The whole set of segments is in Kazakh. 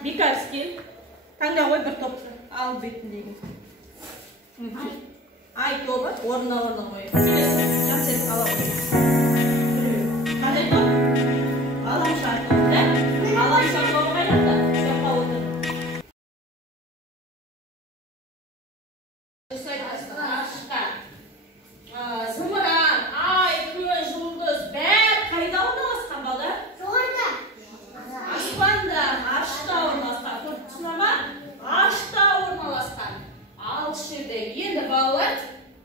Бекарский. Таңда ғой бір топты алып бетіндегі. Ай тобы орнына қойып. Келесіне жасырып ала қойып. Қандай топ? Аламшар топ, да? Аламшар тобы қайнақта? Жоққа отыр. Зымыран, ай, күн, жұлдыз, бәрі қайда орналасқан балдар? Жоғарыда. Аспанда, аршта орналасқан. Тұрсына ма? Аршта орналасқан. Ал жерде енді балалар,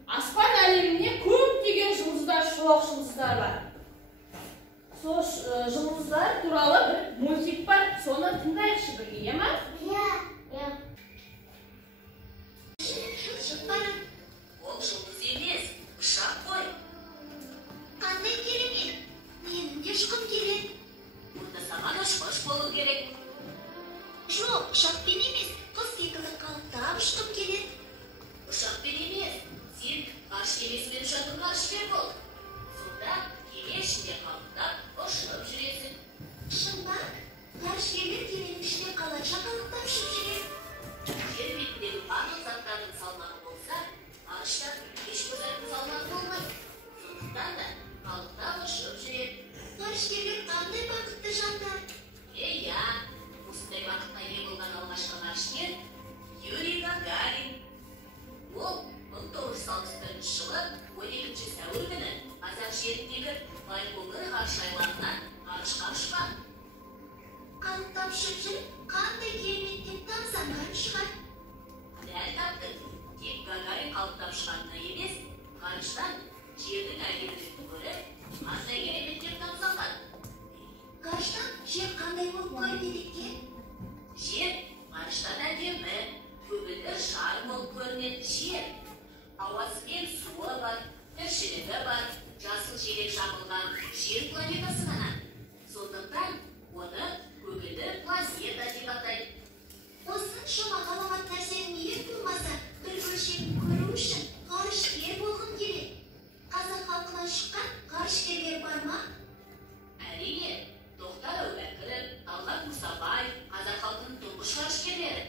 аспан әлемінде көптеген жұлдыздар, шоқ жұлдыздар бар. Сол жұлдыздар туралы бір мультик бар. Соны тыңдайықшы бірге, ема? Иә. Ол жұлдыз емес, ұшақ қой. Қандай керемет. Менің де ұшқым келеді. Онда саған ұшқыш болу керек. Жоқ, ұшақпен емес, құс секілді қалықтап ұшқым келеді. Ұшақпен емес, сен ғарыш кемесімен ұшатын ғарышкер бол. Сонда кеме ішінде қалықтап ұшып жүресің. Шын ба? Ғарышкерлер кеменің ішінде қалайша қалықтап ұшып жүреді? Жер бетіндегі барлық заттардың салмағы болса, ғарышта ешбір заттың салмағы болмайды. Сондықтан да қалықтап ұшып жүреді. Ғарышкерлер қандай бақытты жандар. Иә, осындай бақытқа ие болған алғашқы ғарышкер Юрий Гагарин. Ол 1961 жылы 12 сәуір күні Қазақ жеріндегі Байқоңыр ғарыш айлағынан ғарышқа ұшқан. Қалықтап ұшып жүріп, қандай кереметтен тамсанған шығар. Дәл таптың, тек Гагарин қалықтап ұшқанына емес, ғарыштан жердің әдемілігін көріп, қандай кереметтен тамсанған. Ғарыштан жер қандай болып көрінеді екен? Жер ғарыштан әдемі, көгілдір шар болып көрінетін жер. Ауасы мен суы бар, тіршілігі бар, жасыл желек жабылған жер планетасы ғана. Сондықтан оны көгілдір планета деп атайды. Осыншама ғаламат нәрсенің неге болмаса, бір бөлшегін көру үшін ғарышкер болғым келеді. Қазақ халқынан шыққан ғарышкерлер бар ма? Әрине, Тоқтар Әубәкіров, Талғат Мұсабаев, қазақ халқының тұңғыш ғарышкерлері.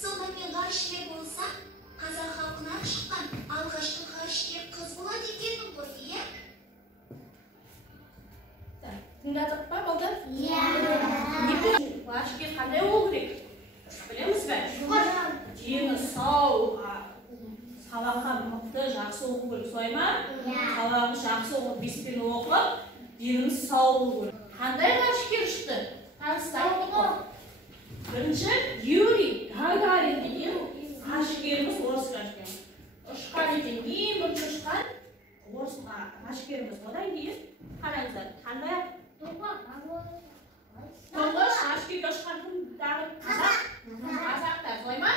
Сонда мен ғарышкер болсам, қазақ халқынан шыққан алғашқы ғарышкер қыз болады екенмін ғой, иә? Тыңдадық па, балдар? Иә. Ғарышкер қандай болу керек? Білеміз бе? Дені сау, сабаққа мықты, жақсы оқу керек, солай ма? Сабағын жақсы оқып, беспен оқып, деніміз сау болу керек. Қандай ғарышкер ұшты? Таныстар. Бірінші Юрий Гагарин деген ғарышкеріміз, орыс ғарышкеріміз. Ұшқан екен, ең бірінші ұшқан орыс ғарышкеріміз. Одан кейін қараңыздар, қандай тұңғыш ғарышкерге ұшқан қазақтар, солай ма?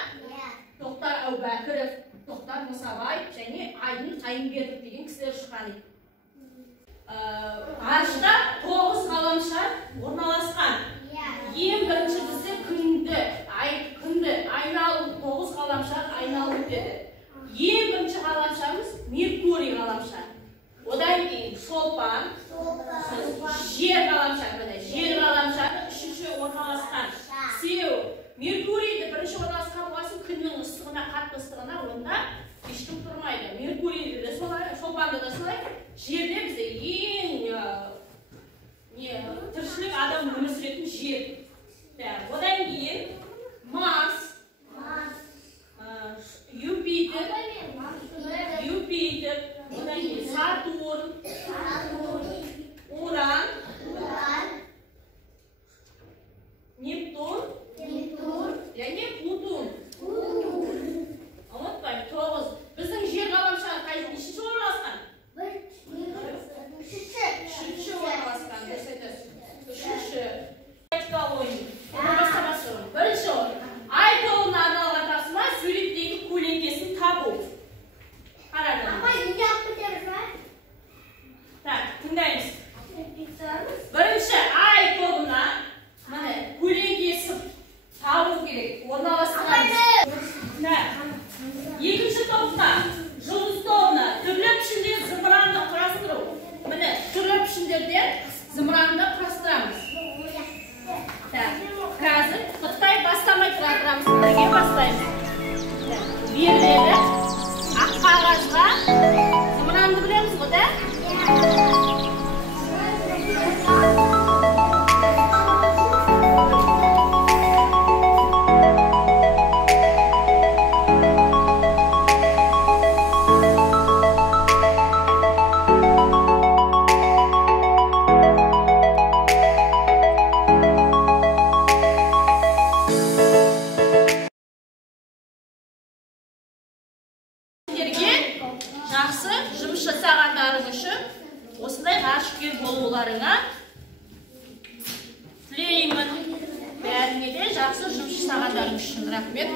Тоқтар Әубәкіров, Тоқтар Мұсабаев және Айдын Қайынбердік деген кісілер ұшқан еді. Ғарышта 9 ғаламшар орналасқан. Ең бірінші бізде күнді айналып, 9 ғаламшар айналып өтеді. Ең бірінші ғаламшарымыз Меркурий ғаламшар. Одан кейін Шолпан, жер ғаламшар, жер ғаламшары үшінші орналасқан. Сеу, Меркурийді бірінші орналасқан болғасын, күннің ыстығына, қатты ыстығына, онда ешкім тұрмайды. Меркурийді де солай, Шолпанды да солай. Жерде бізде ең тіршілік адам өмір сүретін жер. Одан кейін Марс, Юпитер, одан кейін Сатурн, Уран, Нептун және Плутон. Ұмытпайық, 9. Біздің жер ғаламшары қайсы нешінші орналасқан? Үшінші орналасқан. Үшінші. болуларыңа тілеймін. Бәріңе де жақсы жұмыс жасағандарың үшін рахмет.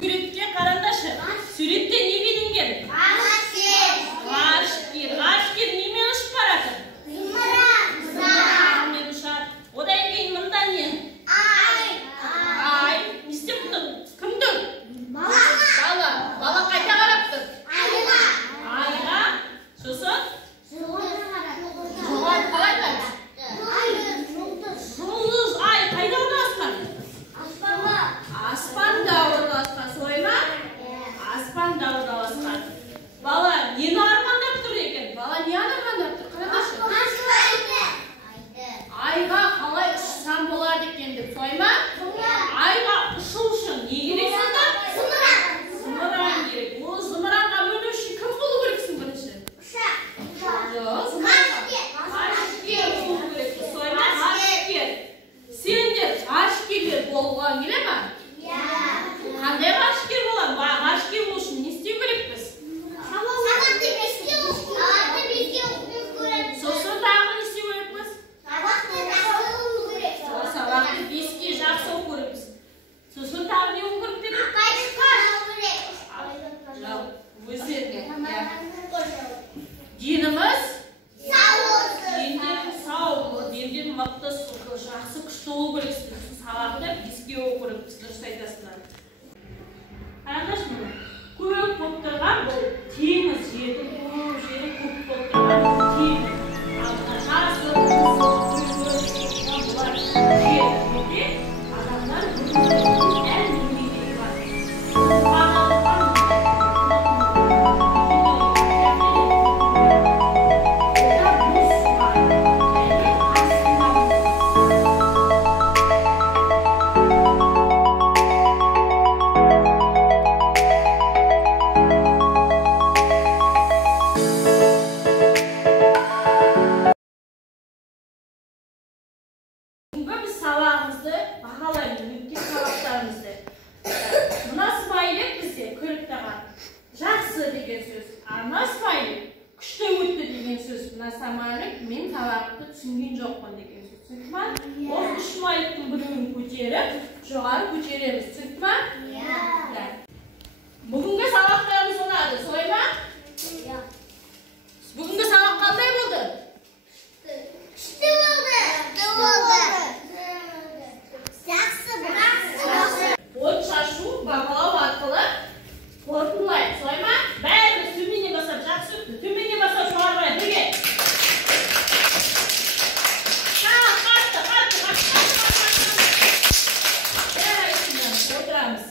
Суретке қараңдаршы. Суретте не бейнеленген? Ғарышкер. Ғарышкер немен ұшып барады? Зымыранмен ұшады. Одан кейін мында не? Ай. Не істеп тұр? Кімдің? Бала. Бала қайда қарап тұр? Айға. Сосын? Жоғары қалай бар? Жұлдыз. Ай, қайда орналасқан? Аспанда орналасқан. Солай ма? Аспанда орналасқан. Бала нені армандап тұр екен? Бала не армандап тұр? Қараңдаршы. Айға қалай ұшсам болады екен деп. Солай ма? Айға ұшу үшін не керек сонда? Зымыран керек. Ол зымыранға міну үшін кім болу керексің бірінші? Ғарышкер болу керек. Солай ма? Ғарышкер. Сендер ғарышкерлер болған келе ма? Қандай ғарышкер боламын? Ғарышкер болу үшін не істеу керекпіз? Сосын тағы не істеу керекпіз? Сабақты беске жақсы оқу керекпіз. Сосын тағы не оқу керек дедік? Өздеріне. Деніміз? Дендерің сау, дендерің мықты, жақсы күшті болу керексіздер. Сабақты беске оқу керекпіз. Дұрыс айтасыңдар. Қараңдаршы мұны. Көп болып тұрған бұл теңіз, жердің көп жері көп болып тұрған теңіз. Ал мына жасы, бұлар жерде адамдар әр мемлекеті бар. Сабағымызды бағалаймыз, мектеп сабақтарымызды. Мына смайлик бізде көріктіған жақсы деген сөз. Ана смайлик күшті өтті деген сөз. Мына смайлик мен сабақты түсінген жоқпын деген сөз. Түсінді ма? Осы үш смайликтің біреуін көтеріп, жоғары көтереміз. Түсінді ма? Бүгінгі сабақтарымыз ұнады, солай ма? Бүгінгі сабақ қандай болды? От шашу бағалау арқылы қорытындылайды, солай ма? Бәріміз төменнен бастап жақсы өтті. Төменнен бастап жоғары қарай бірге. Қатты. Отырамыз.